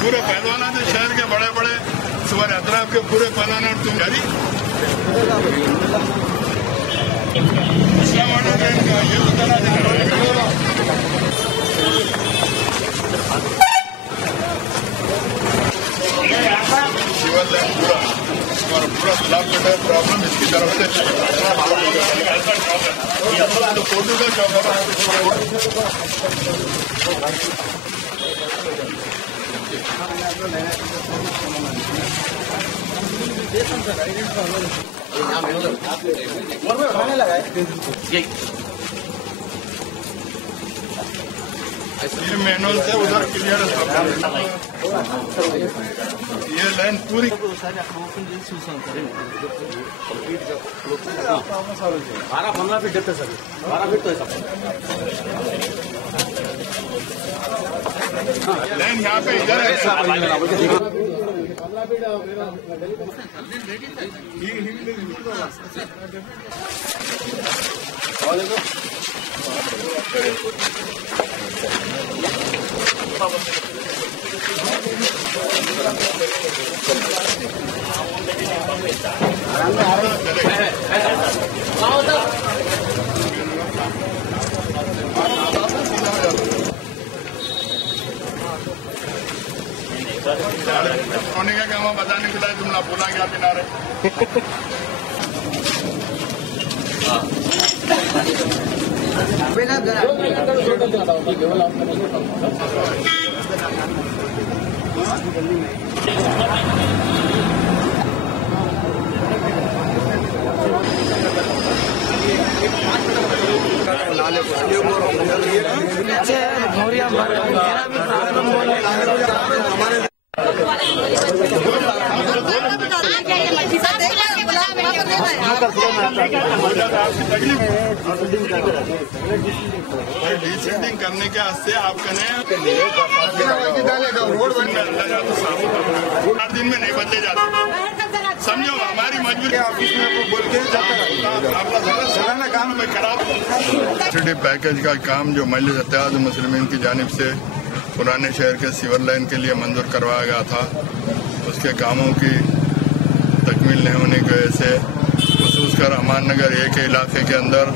पूरे पहलवान थे शहर के बड़े बड़े तुम्हारे अतराफ के पूरे पहलवान और तुम जारी ये बताना शिवर लाइन पूरा ब्लॉक कटर प्रॉब्लम इसकी तरफ से तो फोटो का शौक ये मैनुअल से उधर क्लियर है। ये लाइन पूरी बारह 15 फीट देते सर 12 फीट तो है लाइन यहाँ पे इधर है। होने का क्या बताने के लिए तुम ना बोला क्या बिना रहे डिसेंडिंग करने के वास्ते आप कहें रोड बन में अंदर जाता 8 दिन में नहीं बदले जाते। समझो हमारी मजबूरी ऑफिस में बोल के चलाना काम में खराब। सिटी पैकेज का काम जो मजलिस इत्तेहाद मुस्लिमीन की जानिब से पुराने शहर के सीवर लाइन के लिए मंजूर करवाया गया था, उसके कामों की तकमील नहीं होने की वजह से खुसूसकर अमान नगर एक इलाके के अंदर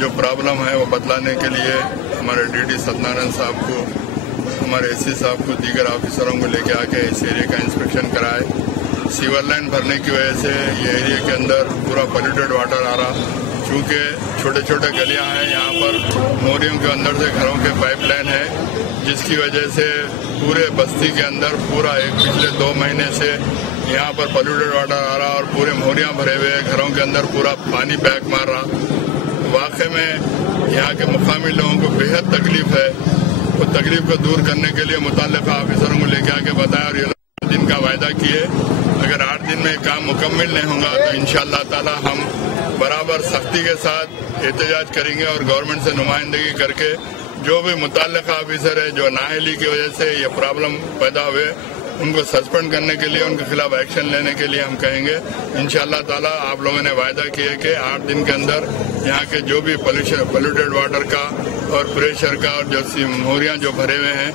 जो प्रॉब्लम है वो बतलाने के लिए हमारे डीडी सत्यनारायण साहब को, हमारे एससी साहब को, दीगर ऑफिसरों को लेके आके इस एरिया का इंस्पेक्शन कराए। सीवर लाइन भरने की वजह से ये एरिया के अंदर पूरा पोल्यूटेड वाटर आ रहा, चूँकि छोटे छोटे गलियां हैं, यहाँ पर मोरियों के अंदर से घरों के पाइपलाइन है, जिसकी वजह से पूरे बस्ती के अंदर पूरा पिछले 2 महीने से यहाँ पर पोल्यूटेड वाटर आ रहा और पूरे मोरियां भरे हुए घरों के अंदर पूरा पानी बैक मार रहा। वाकई में यहाँ के मुकामी लोगों को बेहद तकलीफ है। वो तकलीफ को दूर करने के लिए मुताल्लिका ऑफिसरों को लेके आके बताया और ये दिन का वायदा किए। अगर 8 दिन में काम मुकम्मल नहीं होगा तो इंशाअल्लाह ताला हम बराबर सख्ती के साथ एहतजाज करेंगे और गवर्नमेंट से नुमाइंदगी करके जो भी मुताल्लिका ऑफिसर है जो नाअहली की वजह से ये प्रॉब्लम पैदा हुए उनको सस्पेंड करने के लिए, उनके खिलाफ एक्शन लेने के लिए हम कहेंगे। इंशाअल्लाह ताला आप लोगों ने वायदा किया कि 8 दिन के अंदर यहाँ के जो भी पोल्यूटेड वाटर का और प्रेशर का और जो मोरियां जो भरे हुए हैं